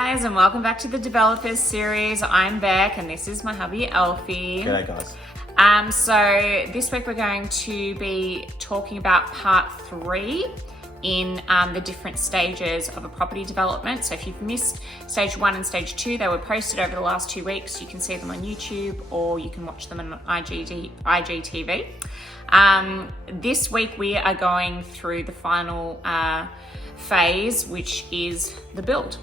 guys, and welcome back to the Developers series. I'm Beck and this is my hubby Alfie. G'day guys. So this week we're going to be talking about part 3 in the different stages of a property development. So if you've missed stage 1 and stage 2, they were posted over the last 2 weeks. You can see them on YouTube or you can watch them on IGTV. This week we are going through the final phase, which is the build.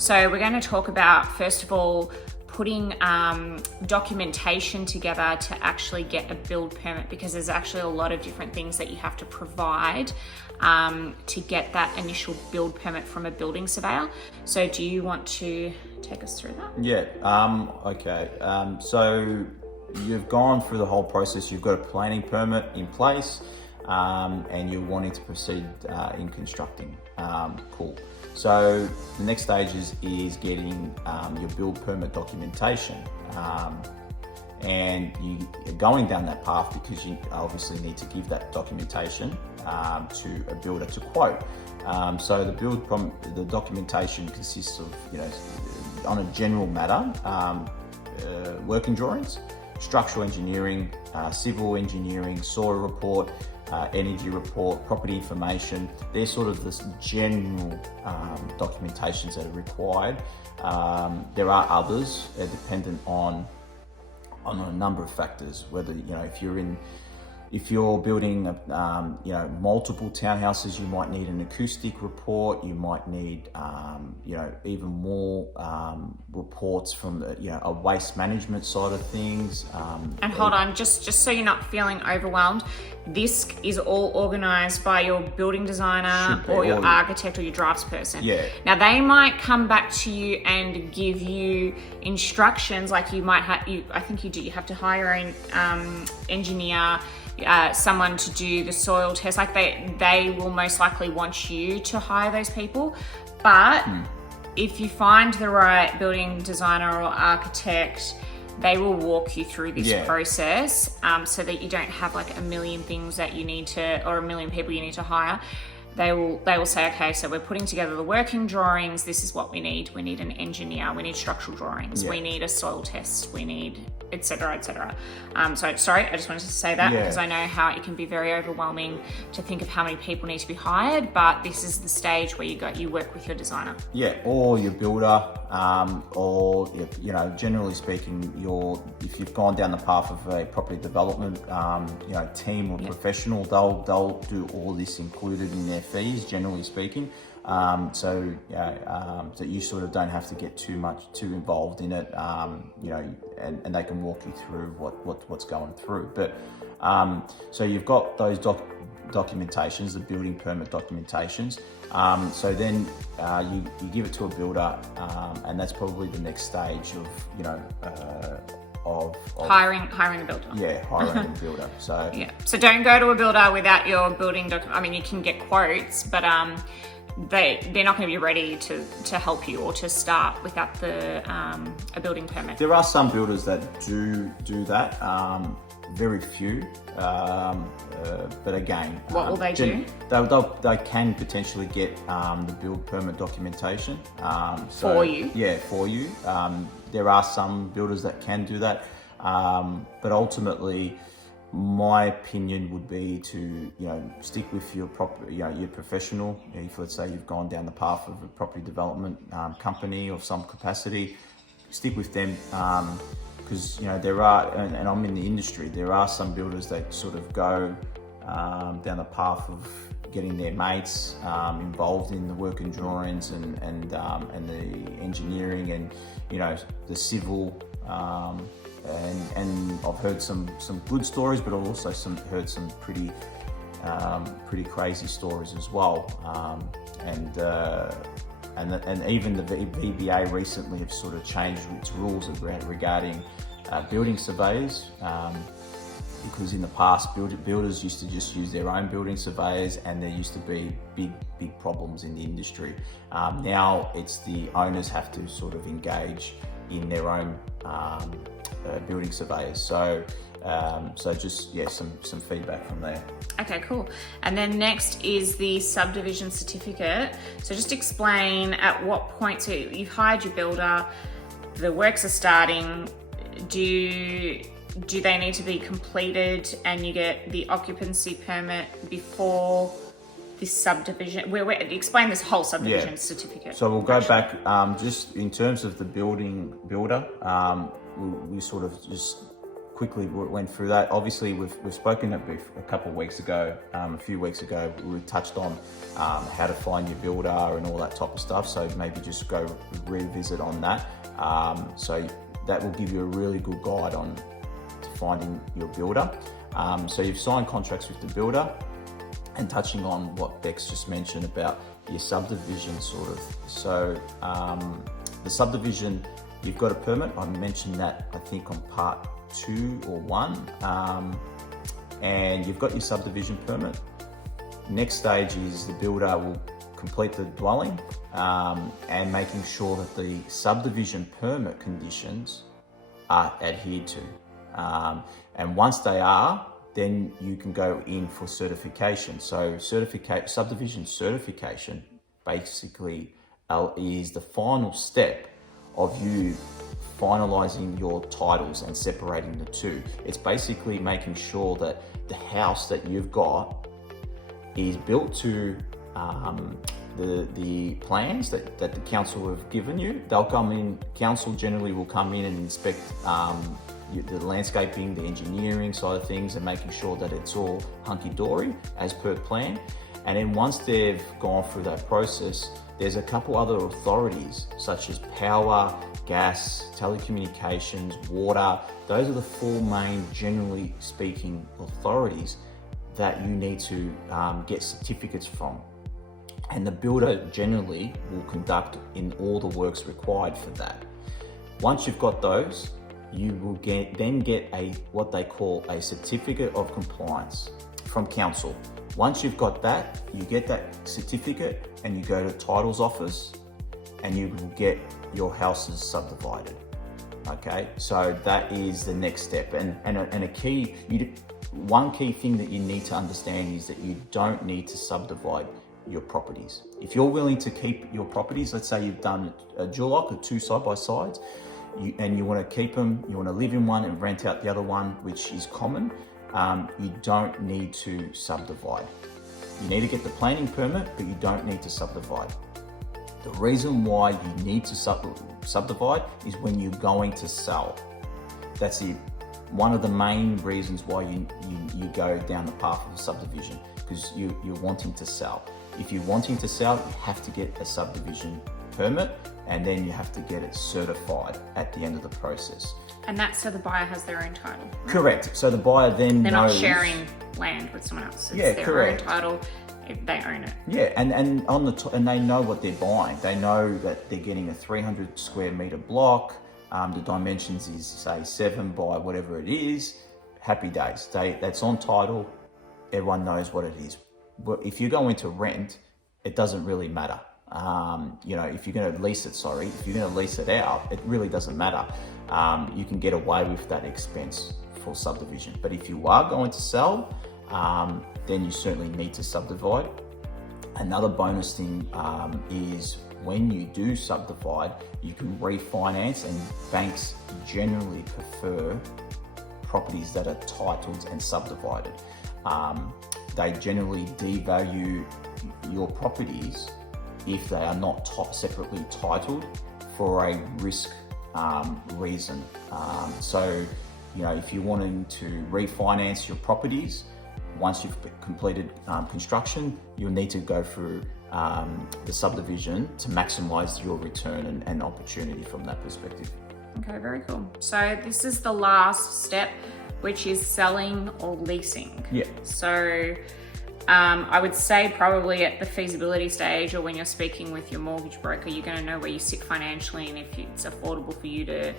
So we're going to talk about, first of all, putting documentation together to actually get a build permit, because there's actually a lot of different things that you have to provide to get that initial build permit from a building surveyor. So do you want to take us through that? Yeah, okay. So you've gone through the whole process. You've got a planning permit in place and you're wanting to proceed in constructing. Cool. So the next stage is getting your build permit documentation. And you're going down that path because you obviously need to give that documentation to a builder to quote. So the documentation consists of, on a general matter, working drawings, structural engineering, civil engineering, soil report, energy report, property information. They're sort of the general documentations that are required. There are others dependent on a number of factors, whether, if you're building, multiple townhouses, you might need an acoustic report. You might need, even more reports from the, a waste management side of things. And hold on, just so you're not feeling overwhelmed, this is all organised by your building designer or your architect or your draftsperson. Yeah. Now they might come back to you and give you instructions, like you might have, I think you do, you have to hire an engineer, someone to do the soil test. Like they will most likely want you to hire those people. But if you find the right building designer or architect, they will walk you through this process so that you don't have like a million things that you need to, or a million people you need to hire. They will say, okay, so we're putting together the working drawings. This is what we need. We need an engineer. We need structural drawings. We need a soil test. We need, et cetera, et cetera. So sorry, I just wanted to say that because I know how it can be very overwhelming to think of how many people need to be hired, but this is the stage where you work with your designer. Yeah, or your builder, or generally speaking, if you've gone down the path of a property development, team or professional, they'll do all this included in their fees, generally speaking. So that you sort of don't have to get too involved in it, and they can walk you through what's going through. But so you've got those documentations, the building permit documentations. So then you give it to a builder, and that's probably the next stage of hiring a builder. Yeah, hiring a builder. So so don't go to a builder without your building document. I mean, you can get quotes, but they're not going to be ready to help you or to start without a building permit. There are some builders that do that. Very few, but again, what will they do? They can potentially get the build permit documentation for you. Yeah, for you. There are some builders that can do that, but ultimately, my opinion would be to stick with your your professional. If let's say you've gone down the path of a property development company of some capacity, stick with them. Because there are, and I'm in the industry, there are some builders that sort of go down the path of getting their mates involved in the working drawings and the engineering and the civil, and I've heard some good stories, but I've also heard some pretty crazy stories as well, and even the VBA recently have sort of changed its rules regarding building surveyors, because in the past builders used to just use their own building surveyors, and there used to be big problems in the industry. Now it's the owners have to sort of engage in their own building surveyors. So So just, yeah, some feedback from there. Okay, cool. And then next is the subdivision certificate. So just explain at what point, so you've hired your builder, the works are starting, do they need to be completed and you get the occupancy permit before this subdivision? Explain this whole subdivision certificate. So we'll go back, just in terms of the builder, we sort of just quickly went through that. Obviously, we've spoken a couple of weeks ago, a few weeks ago, we touched on how to find your builder and all that type of stuff. So maybe just go revisit on that. So that will give you a really good guide on finding your builder. So you've signed contracts with the builder, and touching on what Bex just mentioned about your subdivision sort of. So the subdivision, you've got a permit. I mentioned that I think on part 2 or 1, and you've got your subdivision permit. Next stage is the builder will complete the dwelling and making sure that the subdivision permit conditions are adhered to. And once they are, then you can go in for certification. So subdivision certification basically is the final step of you finalizing your titles and separating the two. It's basically making sure that the house that you've got is built to the plans that the council have given you. They'll come in, council generally will come in and inspect the landscaping, the engineering side of things, and making sure that it's all hunky-dory as per plan. And then once they've gone through that process, there's a couple other authorities such as power, gas, telecommunications, water. Those are the 4 main, generally speaking, authorities that you need to get certificates from. And the builder generally will conduct in all the works required for that. Once you've got those, you will then get what they call a certificate of compliance from council. Once you've got that, you get that certificate and you go to the titles office and you will get your houses subdivided. Okay, so that is the next step. And one key thing that you need to understand is that you don't need to subdivide your properties. If you're willing to keep your properties, let's say you've done a dual lock or 2 side-by-sides, and you want to keep them, you want to live in one and rent out the other one, which is common, you don't need to subdivide. You need to get the planning permit, but you don't need to subdivide. The reason why you need to subdivide is when you're going to sell. That's one of the main reasons why you go down the path of subdivision, because you're wanting to sell. If you're wanting to sell, you have to get a subdivision permit, and then you have to get it certified at the end of the process. And that's so the buyer has their own title. Right? Correct. So the buyer then They're knows, not sharing land with someone else. It's their correct. own title. They own it. Yeah, and and they know what they're buying. They know that they're getting a 300 square meter block. The dimensions is say 7 by whatever it is. Happy days. That's on title. Everyone knows what it is. But if you're going to rent, it doesn't really matter. If you're going to lease it, if you're going to lease it out, it really doesn't matter. You can get away with that expense for subdivision. But if you are going to sell, then you certainly need to subdivide. Another bonus thing is when you do subdivide, you can refinance, and banks generally prefer properties that are titled and subdivided. They generally devalue your properties if they are not separately titled for a risk reason. So, if you're wanting to refinance your properties, once you've completed construction, you'll need to go through the subdivision to maximize your return and opportunity from that perspective. Okay, very cool. So this is the last step, which is selling or leasing. Yeah. So I would say probably at the feasibility stage, or when you're speaking with your mortgage broker, you're going to know where you sit financially and if it's affordable for you to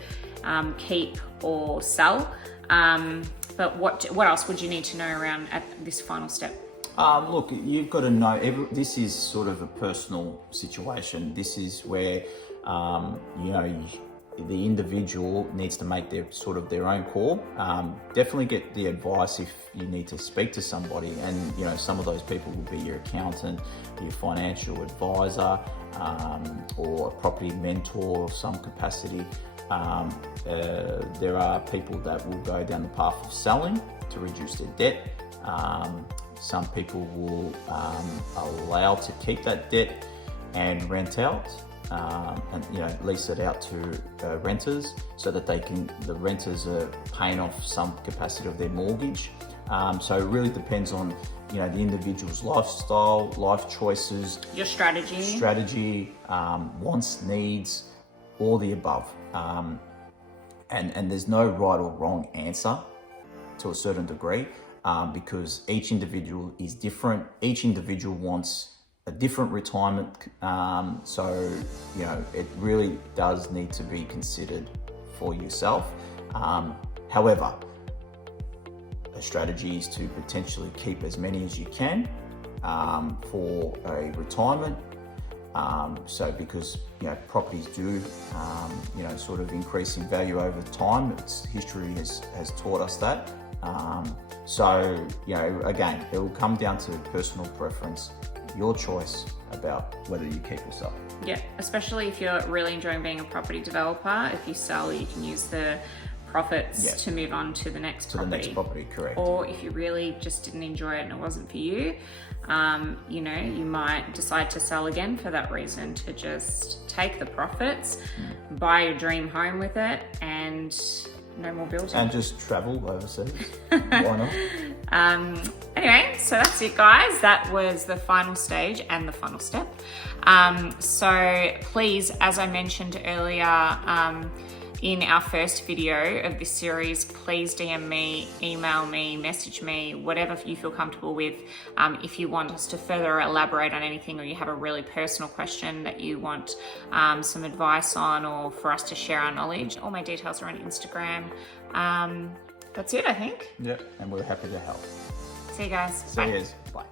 keep or sell. But what else would you need to know around at this final step? Look, you've got to know, this is sort of a personal situation. This is where, the individual needs to make their sort of their own call. Definitely get the advice if you need to speak to somebody, and you know, some of those people will be your accountant, your financial advisor, or a property mentor of some capacity. There are people that will go down the path of selling to reduce their debt. Some people will allow to keep that debt and rent out, and you know, lease it out to renters so that the renters are paying off some capacity of their mortgage. So it really depends on, you know, the individual's lifestyle, life choices, your strategy, wants, needs, all the above. And there's no right or wrong answer to a certain degree, because each individual is different. Each individual wants a different retirement. So, you know, it really does need to be considered for yourself. However, a strategy is to potentially keep as many as you can for a retirement. So because, you know, properties do, you know, sort of increase in value over time. History has taught us that. So, you know, again, it will come down to personal preference, your choice about whether you keep or sell. Yeah, especially if you're really enjoying being a property developer. If you sell, you can use the profits to move on to the next property. To the next property, correct. Or if you really just didn't enjoy it and it wasn't for you, you know, you might decide to sell again for that reason, to just take the profits, buy your dream home with it, and no more building. And just travel overseas. Why not? Anyway, so that's it, guys. That was the final stage and the final step. So please, as I mentioned earlier, in our first video of this series, please DM me, email me, message me, whatever you feel comfortable with. If you want us to further elaborate on anything, or you have a really personal question that you want some advice on, or for us to share our knowledge, all my details are on Instagram. That's it, I think. Yep, and we're happy to help. See you guys. See you. Bye.